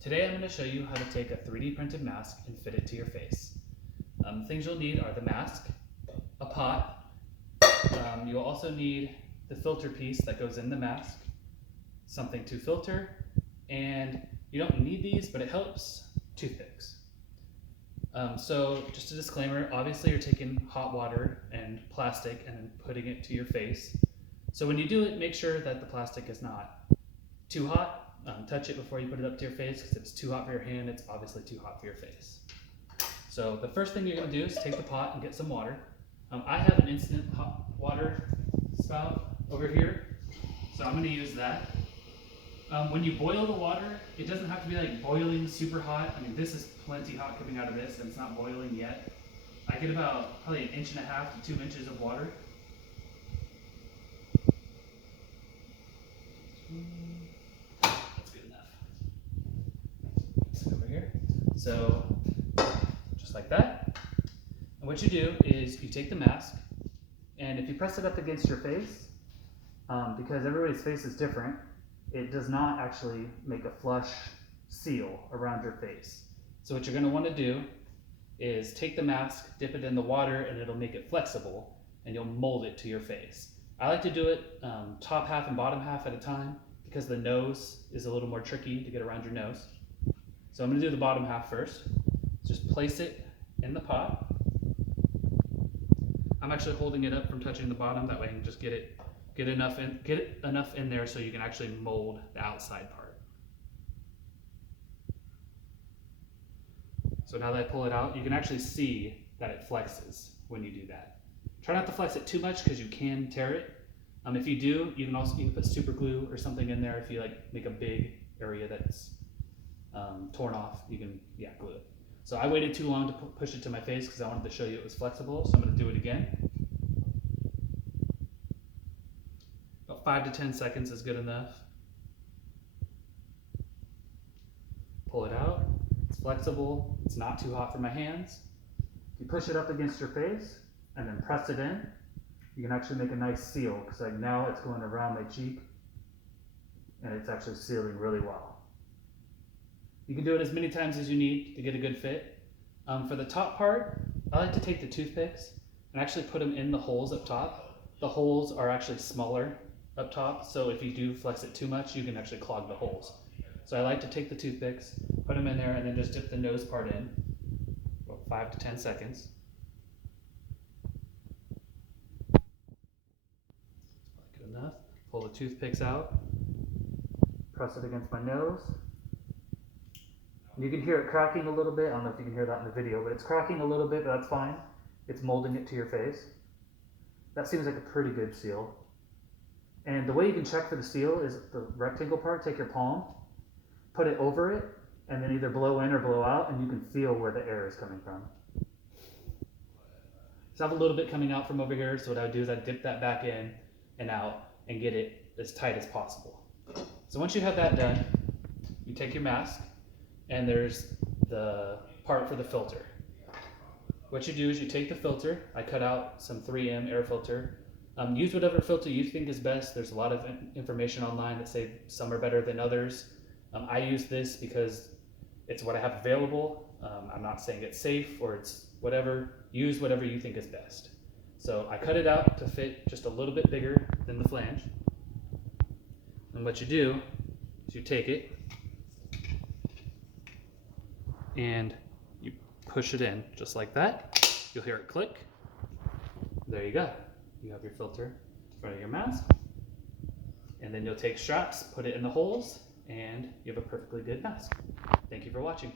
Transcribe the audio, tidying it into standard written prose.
Today I'm going to show you how to take a 3D printed mask and fit it to your face. Things you'll need are the mask, a pot, you'll also need the filter piece that goes in the mask, something to filter, and you don't need these, but it helps, toothpicks. So just a disclaimer, obviously you're taking hot water and plastic and putting it to your face. So when you do it, make sure that the plastic is not too hot. Touch it before you put it up to your face, because if it's too hot for your hand, it's obviously too hot for your face. So the first thing you're going to do is take the pot and get some water. I have an instant hot water spout over here, so I'm going to use that. When you boil the water, it doesn't have to be like boiling super hot. I mean, this is plenty hot coming out of this, and it's not boiling yet. I get about probably 1.5 inches to 2 inches of water. That's good enough. Over here. So, just like that. And what you do is you take the mask, and if you press it up against your face, because everybody's face is different, it does not actually make a flush seal around your face. So what you're going to want to do is take the mask, dip it in the water, and it'll make it flexible, and you'll mold it to your face. I like to do it top half and bottom half at a time, because the nose is a little more tricky to get around your nose. So I'm going to do the bottom half first. Just place it in the pot. I'm actually holding it up from touching the bottom, that way I can just get enough in there so you can actually mold the outside part. So now that I pull it out, you can actually see that it flexes when you do that. Try not to flex it too much, because you can tear it. If you do, you can put super glue or something in there. If you make a big area that's torn off, you can glue it. So I waited too long to push it to my face because I wanted to show you it was flexible, so I'm going to do it again. About 5 to 10 seconds is good enough. Pull it out. It's flexible. It's not too hot for my hands. If you push it up against your face and then press it in, you can actually make a nice seal, because now it's going around my cheek and it's actually sealing really well. You can do it as many times as you need to get a good fit. For the top part, I like to take the toothpicks and actually put them in the holes up top. The holes are actually smaller up top, so if you do flex it too much, you can actually clog the holes. So I like to take the toothpicks, put them in there, and then just dip the nose part in, about 5 to 10 seconds. Good enough. Pull the toothpicks out, press it against my nose. You can hear it cracking a little bit. I don't know if you can hear that in the video, but it's cracking a little bit, but that's fine. It's molding it to your face. That seems like a pretty good seal. And the way you can check for the seal is the rectangle part. Take your palm, put it over it, and then either blow in or blow out, and you can feel where the air is coming from. So I have a little bit coming out from over here, so what I would do is I'd dip that back in and out and get it as tight as possible. So once you have that done, you take your mask, and there's the part for the filter. What you do is you take the filter. I cut out some 3M air filter. Use whatever filter you think is best. There's a lot of information online that say some are better than others. I use this because it's what I have available. I'm not saying it's safe or it's whatever. Use whatever you think is best. So I cut it out to fit just a little bit bigger than the flange. And what you do is you take it and you push it in just like that. You'll hear it click. There you go. You have your filter in front of your mask. And then you'll take straps, put it in the holes, and you have a perfectly good mask. Thank you for watching.